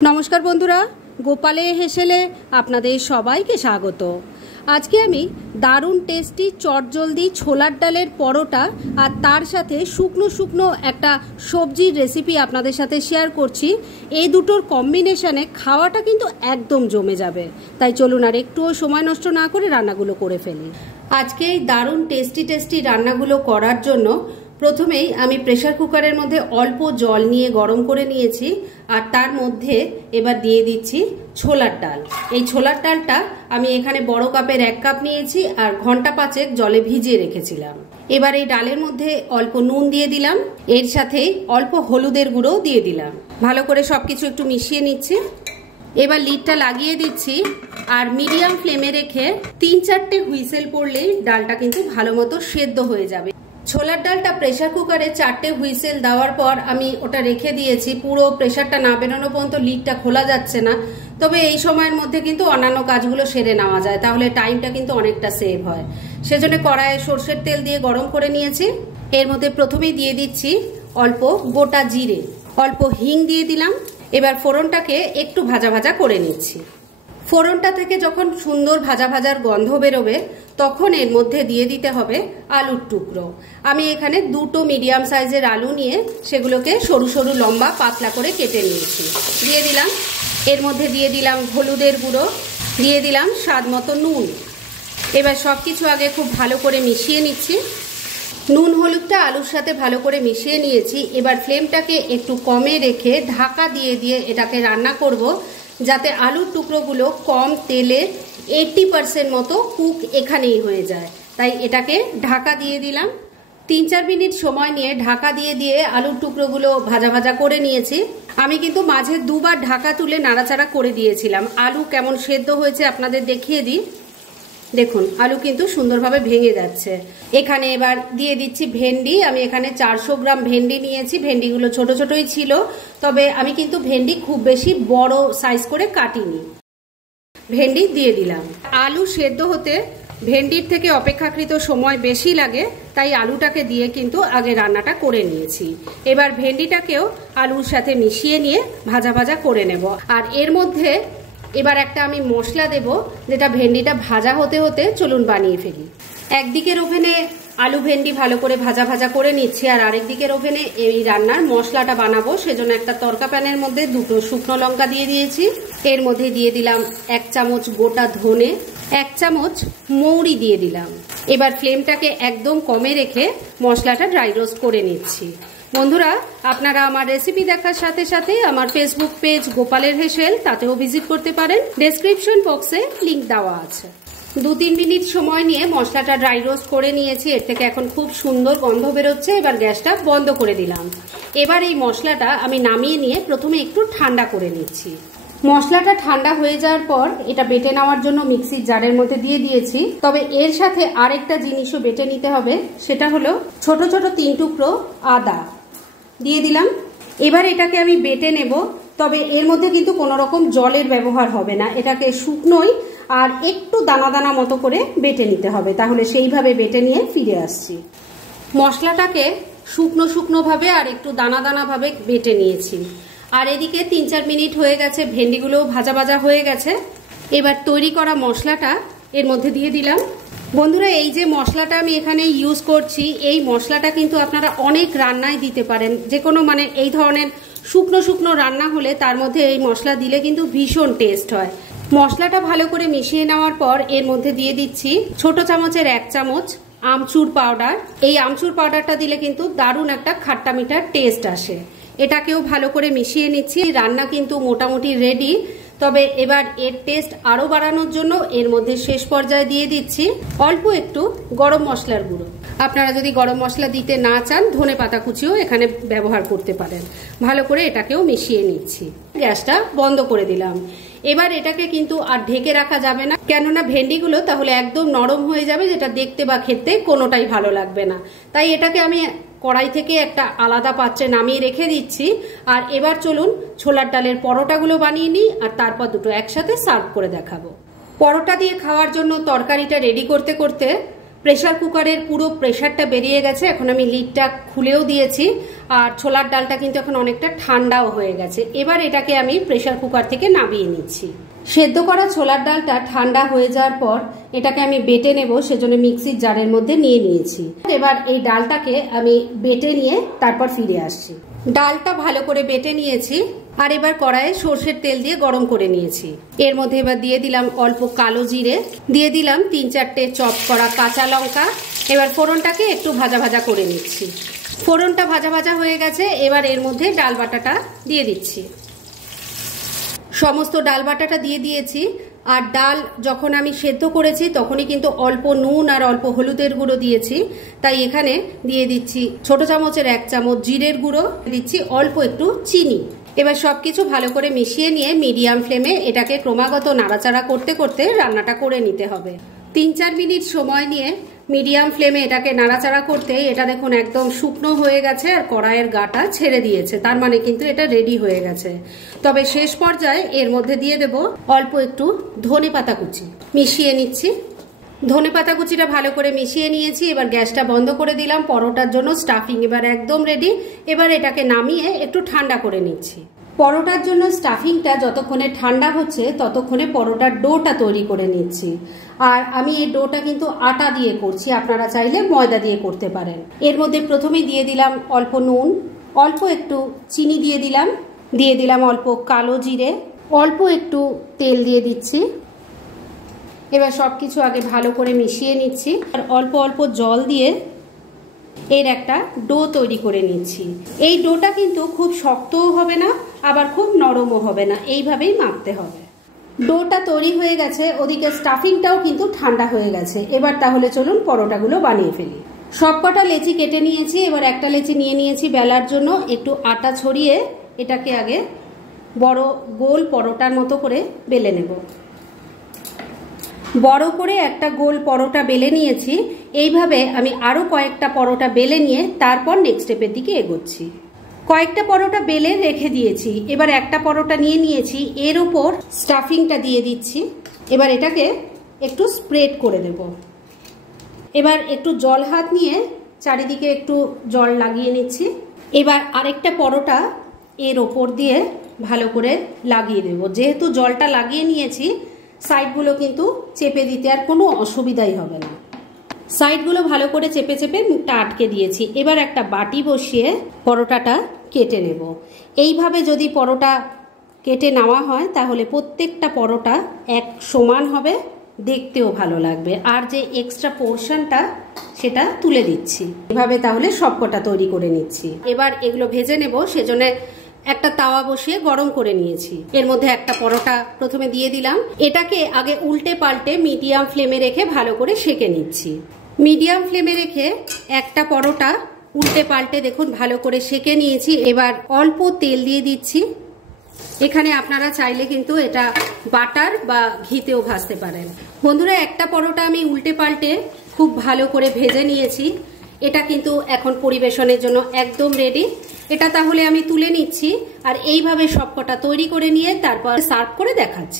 নমস্কার বন্ধুরা, গোপালে হেসেলে আপনাদের সবাইকে স্বাগত। আজকে আমি দারুণ টেস্টি চটজলদি ছোলার ডালের পরোটা আর তার সাথে শুকনো শুকনো একটা সবজির রেসিপি আপনাদের সাথে শেয়ার করছি। এই দুটোর কম্বিনেশনে খাওয়াটা কিন্তু একদম জমে যাবে। তাই চলুন আর একটুও সময় নষ্ট না করে রান্নাগুলো করে ফেলি। আজকে এই দারুণ টেস্টি রান্নাগুলো করার জন্য প্রথমেই আমি প্রেসার কুকারের মধ্যে অল্প জল নিয়ে গরম করে নিয়েছি আর তার মধ্যে এবার দিয়ে দিচ্ছি ছোলার ডাল। এই ছোলার ডালটা আমি এখানে বড় কাপের 1 কাপ নিয়েছি আর ঘন্টা 5 জলে ভিজিয়ে রেখেছিলাম। এবার এই ডালের মধ্যে অল্প নুন দিয়ে দিলাম, এর সাথে অল্প হলুদের গুঁড়ো দিয়ে দিলাম। ভালো করে সবকিছু একটু মিশিয়ে নিচ্ছি। এবার লিডটা লাগিয়ে দিচ্ছি আর মিডিয়াম ফ্লেমে রেখে 3-4টে হুইসেল পড়লেই ডালটা কিন্তু ভালো মতো সেদ্ধ হয়ে যাবে। ছোলার ডালটা প্রেসার কুকারে 4টে হুইসেল দেওয়ার পর আমি ওটা রেখে দিয়েছি। পুরো প্রেসারটা না বেরোনো পর্যন্ত লিডটা খোলা যাচ্ছে না। তবে এই সময়ের মধ্যে কিন্তু অন্যান্য কাজগুলো সেরে নেওয়া যায়, তাহলে টাইমটা কিন্তু অনেকটা সেভ হয়। সেজন্য কড়াইয়ে সর্ষের তেল দিয়ে গরম করে নিয়েছি। এর মধ্যে প্রথমেই দিয়ে দিচ্ছি অল্প গোটা জিরে, অল্প হিং দিয়ে দিলাম। এবার ফোড়নটাকে একটু ভাজা ভাজা করে নিচ্ছি। ফোড়নটা থেকে যখন সুন্দর ভাজা ভাজার গন্ধ বেরোবে তখন এর মধ্যে দিয়ে দিতে হবে আলুর টুকরো। আমি এখানে 2টো মিডিয়াম সাইজের আলু নিয়ে সেগুলোকে সরু সরু লম্বা পাতলা করে কেটে নিয়েছি। দিয়ে দিলাম, এর মধ্যে দিয়ে দিলাম হলুদের গুঁড়ো, দিয়ে দিলাম স্বাদ মতো নুন। এবার সবকিছু আগে খুব ভালো করে মিশিয়ে নিচ্ছি। নুন হলুদটা আলুর সাথে ভালো করে মিশিয়ে নিয়েছি। এবার ফ্লেমটাকে একটু কমে রেখে ঢাকা দিয়ে এটাকে রান্না করব, যাতে আলুর টুকরোগুলো কম তেলে 80% মতো কুক এখানেই হয়ে যায়। তাই এটাকে ঢাকা দিয়ে দিলাম। 3-4 মিনিট সময় নিয়ে ঢাকা দিয়ে আলুর টুকরোগুলো ভাজা ভাজা করে নিয়েছি। আমি কিন্তু মাঝে 2বার ঢাকা তুলে নাড়াচাড়া করে দিয়েছিলাম। আলু কেমন সেদ্ধ হয়েছে আপনাদের দেখিয়ে দিই। দেখুন আলু কিন্তু সুন্দরভাবে ভেঙে যাচ্ছে। এখানে এবার দিয়ে দিচ্ছি ভেন্ডি। আমি এখানে 400 গ্রাম ভেন্ডি নিয়েছি। ভেন্ডিগুলো ছোট ছোটই ছিল, তবে আমি কিন্তু ভেন্ডি খুব বেশি বড় সাইজ করে কাটিনি। ভেন্ডি দিয়ে দিলাম। আলু সেদ্ধ হতে ভেন্ডির থেকে অপেক্ষাকৃত সময় বেশি লাগে, তাই আলুটাকে দিয়ে কিন্তু আগে রান্নাটা করে নিয়েছি। এবার ভেন্ডিটাকেও আলুর সাথে মিশিয়ে নিয়ে ভাজা ভাজা করে নেব। আর এর মধ্যে এবার একটা আমি মশলা দেব, যেটা ভেন্ডিটা ভাজা হতে হতে চলুন বানিয়ে ফেলি। একদিকের ওভেনে আলু ভেন্ডি ভালো করে ভাজা ভাজা করে নিচ্ছি আর আরেকদিকের ওভেনে এই রান্নার মশলাটা বানাবো। সেজন্য একটা তড়কা প্যানের মধ্যে 2টো শুকনো লঙ্কা দিয়ে দিয়েছি। এর মধ্যে দিয়ে দিলাম 1 চামচ গোটা ধনে, 1 চামচ মৌরি দিয়ে দিলাম। এবার ফ্লেমটাকে একদম কমে রেখে মশলাটা ড্রাই রোস্ট করে নিচ্ছি। বন্ধুরা, আপনারা আমার রেসিপি দেখার সাথে সাথে আমার ফেসবুক পেজ গোপালের হেসেল, তাতেও ভিজিট করতে পারেন। ডেসক্রিপশন বক্সে লিংক দেওয়া আছে। 2-3 মিনিট সময় নিয়ে মশলাটা ড্রাই রোস্ট করে নিয়েছি। এর থেকে এখন খুব সুন্দর গন্ধ বেরোচ্ছে। এবার গ্যাসটা বন্ধ করে দিলাম। এবার এই মশলাটা আমি নামিয়ে নিয়ে প্রথমে একটু ঠান্ডা করে নিচ্ছি। মশলাটা ঠান্ডা হয়ে যাওয়ার পর এটা বেটে নেওয়ার জন্য মিক্সির জারের মধ্যে দিয়ে দিয়েছি। তবে এর সাথে আরেকটা জিনিসও বেটে নিতে হবে, সেটা হলো ছোট ছোট 3 টুকরো আদা দিয়ে দিলাম। এবার এটাকে আমি বেটে নেব, তবে এর মধ্যে কিন্তু কোনো রকম জলের ব্যবহার হবে না। এটাকে শুকনোই আর একটু দানা দানা মতো করে বেটে নিতে হবে। তাহলে সেইভাবে বেটে নিয়ে ফিরে আসছি। মশলাটাকে শুকনো শুকনো ভাবে আর একটু দানা দানা ভাবে বেটে নিয়েছি। আর এদিকে 3-4 মিনিট হয়ে গেছে, ভেন্ডিগুলো ভাজা ভাজা হয়ে গেছে। এবার তৈরি করা মশলাটা এর মধ্যে দিয়ে দিলাম। বন্ধুরা, এই যে মশলাটা আমি এখানে ইউজ করছি, এই মশলাটা কিন্তু আপনারা অনেক রান্নায় দিতে পারেন। যে কোনো এই ধরনের শুকনো শুকনো রান্না হলে তার মধ্যে এই মশলা দিলে কিন্তু ভীষণ টেস্ট হয়। মশলাটা ভালো করে মিশিয়ে নেওয়ার পর এর মধ্যে দিয়ে দিচ্ছি ছোট চামচের 1 চামচ আমচুর পাউডার। এই আমচুর পাউডারটা দিলে কিন্তু দারুণ একটা খাট্টা মিঠার টেস্ট আসে। এটাকেও ভালো করে মিশিয়ে নিচ্ছি। রান্না কিন্তু মোটামুটি রেডি। তবে এবার এর টেস্ট আরো বাড়ানোর জন্য এর মধ্যে শেষ পর্যায়ে দিয়ে দিচ্ছি অল্প একটু গরম মশলার গুঁড়ো। আপনারা যদি গরম মশলা দিতে না চান, ধনে পাতা কুচিও এখানে ব্যবহার করতে পারেন। ভালো করে এটাকেও মিশিয়ে নিচ্ছি। গ্যাসটা বন্ধ করে দিলাম। এবার এটাকে কিন্তু আর ঢেকে রাখা যাবে না, কেননা ভেন্ডিগুলো তাহলে একদম নরম হয়ে যাবে, যেটা দেখতে বা খেতে কোনোটাই ভালো লাগবে না। তাই এটাকে আমি কড়াই থেকে একটা আলাদা পাত্রে নামিয়ে রেখে দিচ্ছি। আর এবার চলুন ছোলার ডালের পরোটাগুলো বানিয়ে নিই আর তারপর দুটো একসাথে সার্ভ করে দেখাবো। পরোটা দিয়ে খাওয়ার জন্য তরকারিটা রেডি করতে করতে প্রেসার কুকারের পুরো প্রেসারটা বেরিয়ে গেছে। এখন আমি লিডটা খুলেও দিয়েছি, আর ছোলার ডালটা কিন্তু এখন অনেকটা ঠান্ডাও হয়ে গেছে। এবার এটাকে আমি প্রেসার কুকার থেকে নামিয়ে নিচ্ছি। সেদ্ধ করা ছোলার ডালটা ঠান্ডা হয়ে যাওয়ার পর এটাকে আমি বেটে নেব, সেজন্য মিক্সির জারের মধ্যে নিয়ে নিয়েছি। এবার এই ডালটাকে আমি বেটে নিয়ে তারপর ফিরে আসছি। ডালটা ভালো করে বেটে নিয়েছি, আর এবার কড়াইয়ে সর্ষের তেল দিয়ে গরম করে নিয়েছি। এর মধ্যে এবার দিয়ে দিলাম অল্প কালো জিরে, দিয়ে দিলাম 3-4টে চপ করা কাঁচা লঙ্কা। এবার ফোড়নটাকে একটু ভাজা ভাজা করে নিচ্ছি। ফোড়নটা ভাজা ভাজা হয়ে গেছে, এবার এর মধ্যে ডাল বাটাটা দিয়ে দিচ্ছি। সমস্ত ডাল বাটাটা দিয়ে দিয়েছি। আর ডাল যখন আমি সেদ্ধ করেছি তখনই কিন্তু অল্প নুন আর অল্প হলুদের গুঁড়ো দিয়েছি, তাই এখানে দিয়ে দিচ্ছি ছোট চামচের 1 চামচ জিরের গুঁড়ো, দিচ্ছি অল্প একটু চিনি। এবার সবকিছু ভালো করে মিশিয়ে নিয়ে মিডিয়াম ফ্লেমে এটাকে ক্রমাগত নাড়াচাড়া করতে করতে রান্নাটা করে নিতে হবে। 3-4 মিনিট সময় নিয়ে মিডিয়াম ফ্লেমে এটাকে নাড়াচাড়া করতে এটা দেখুন একদম শুকনো হয়ে গেছে আর কড়াইয়ের গাটা ছেড়ে দিয়েছে, তার মানে কিন্তু এটা রেডি হয়ে গেছে। তবে শেষ পর্যায়ে এর মধ্যে দিয়ে দেব অল্প একটু ধনেপাতা কুচি, মিশিয়ে নিচ্ছি। ধনেপাতা কুচিটা ভালো করে মিশিয়ে নিয়েছি। এবার গ্যাসটা বন্ধ করে দিলাম। পরোটার জন্য স্টাফিং এবার একদম রেডি। এবার এটাকে নামিয়ে একটু ঠান্ডা করে নিচ্ছি। পরোটার জন্য স্টাফিংটা যতক্ষণে ঠান্ডা হচ্ছে ততক্ষণে পরোটার ডোটা তৈরি করে নিচ্ছি। আর আমি এই ডোটা কিন্তু আটা দিয়ে করছি, আপনারা চাইলে ময়দা দিয়ে করতে পারেন। এর মধ্যে প্রথমেই দিয়ে দিলাম অল্প নুন, অল্প একটু চিনি দিয়ে দিলাম অল্প কালো জিরে, অল্প একটু তেল দিয়ে দিচ্ছি। এবার সবকিছু আগে ভালো করে মিশিয়ে নিচ্ছি, আর অল্প অল্প জল দিয়ে এর একটা ডো তৈরি করে নিচ্ছি। এই ডোটা কিন্তু খুব শক্তও হবে না, আবার খুব নরমও হবে না, এইভাবেই মাখতে হবে। ডোটা তৈরি হয়ে গেছে, ওদিকে স্টাফিংটাও কিন্তু ঠান্ডা হয়ে গেছে। এবার তাহলে চলুন পরোটাগুলো বানিয়ে ফেলি। সবকটা লেচি কেটে নিয়েছি। এবার একটা লেচি নিয়ে নিয়েছি বেলার জন্য। একটু আটা ছড়িয়ে এটাকে আগে বড় গোল পরোটার মতো করে বেলে নেব। বড় করে একটা গোল পরোটা বেলে নিয়েছি। এইভাবে আমি আরো কয়েকটা পরোটা বেলে নিয়ে তারপর নেক্সট স্টেপের দিকে এগোচ্ছি। কয়েকটা পরোটা বেলে রেখে দিয়েছি। এবার একটা পরোটা নিয়ে নিয়েছি, এর উপর স্টাফিংটা দিয়ে দিচ্ছি। এবার এটাকে একটু স্প্রেড করে দেব। এবার একটু জল হাত নিয়ে চারিদিকে একটু জল লাগিয়ে নিচ্ছি। এবার আরেকটা পরোটা এর ওপর দিয়ে ভালো করে লাগিয়ে দেব। যেহেতু জলটা লাগিয়ে নিয়েছি, সাইডগুলো কিন্তু চেপে দিতে আর কোনো অসুবিধাই হবে না। সাইডগুলো ভালো করে চেপে চেপে মুখটা আটকে দিয়েছি। এবার একটা বাটি বসিয়ে পরোটাটা কেটে নেব। এইভাবে যদি পরোটা কেটে নেওয়া হয় তাহলে প্রত্যেকটা পরোটা এক সমান হবে, দেখতেও ভালো লাগবে। আর যে এক্সট্রা পোর্শনটা সেটা তুলে দিচ্ছি। এভাবে তাহলে সবকটা তৈরি করে নিচ্ছি। এবার এগুলো ভেজে নেব, সেজন্য একটা তাওয়া বসিয়ে গরম করে নিয়েছি। এর মধ্যে একটা পরোটা প্রথমে দিয়ে দিলাম। এটাকে আগে উল্টে পাল্টে মিডিয়াম ফ্লেমে রেখে ভালো করে সেঁকে নিচ্ছি। মিডিয়াম ফ্লেমে রেখে একটা পরোটা উল্টে পাল্টে দেখুন ভালো করে সেঁকে নিয়েছি। এবার অল্প তেল দিয়ে দিচ্ছি। এখানে আপনারা চাইলে কিন্তু এটা বাটার বা ঘিতেও ভাজতে পারেন। বন্ধুরা, একটা পরোটা আমি উল্টে পাল্টে খুব ভালো করে ভেজে নিয়েছি। এটা কিন্তু এখন পরিবেশনের জন্য একদম রেডি। এটা তাহলে আমি তুলে নিচ্ছি, আর এইভাবে সবকটা তৈরি করে নিয়ে তারপর সার্ভ করে দেখাচ্ছি।